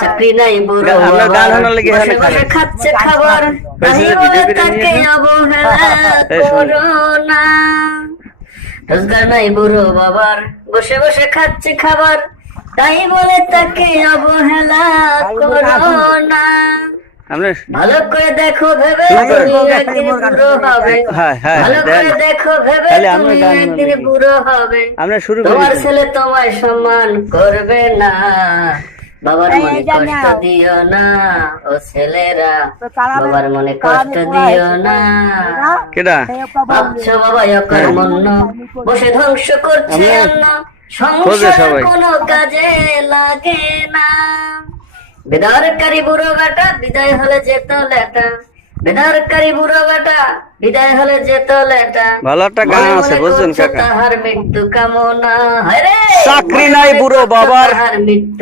চাকরি নাই বুড়ো আমরা গান বাবার, শোনার লেগে বসে এখানে বসে খারাপ। খাচ্ছে খাবার, তাই যে বলে ভিডিও করে তাকে নিয়ে অবহেলা এই শুনি। করো না। রোজগার নাই বুড়ো বাবার, বসে বসে খাচ্ছে খাবার, তাই বলে তাকে অবহেলা করো না। আমরা ভালো করে দেখো ভেবে শুরু করেন। তুমি একদিন বুড়ো হবে। হ্যাঁ, হ্যাঁ, ভালো দেন। করে দেখো ভেবে তাহলে আমরা তুমি গান একদিন শুনবো। বুড়ো হবে। আমরা শুরু করি তোমার তো। ছেলে তোমায় সম্মান করবে না, বাবার মনে কষ্ট দিও না। ও ছেলেরা, বাবার মনে কষ্ট দিও না। কেডা ভাবছো বাবা অকর্মণ্য, বসে ধ্বংস করছে আমরা অন্ন, খোঁজে সংসার সবাই। কোনো কাজে লাগে না। বেদরকারি বুড়ো বেটা বিদায় হলে যেত লেটা, বেদরকারি বুড়ো বেটা বিদায় হলে যেত লেটা। ভালো একটা গান মনে আছে, মনে বুঝছেন করছো কাকা? তাহার মৃত্যু কামনা, হায় রে, চাকরি মনে নাই মনে বুড়ো করছো বাবার। তাহার মৃত্যু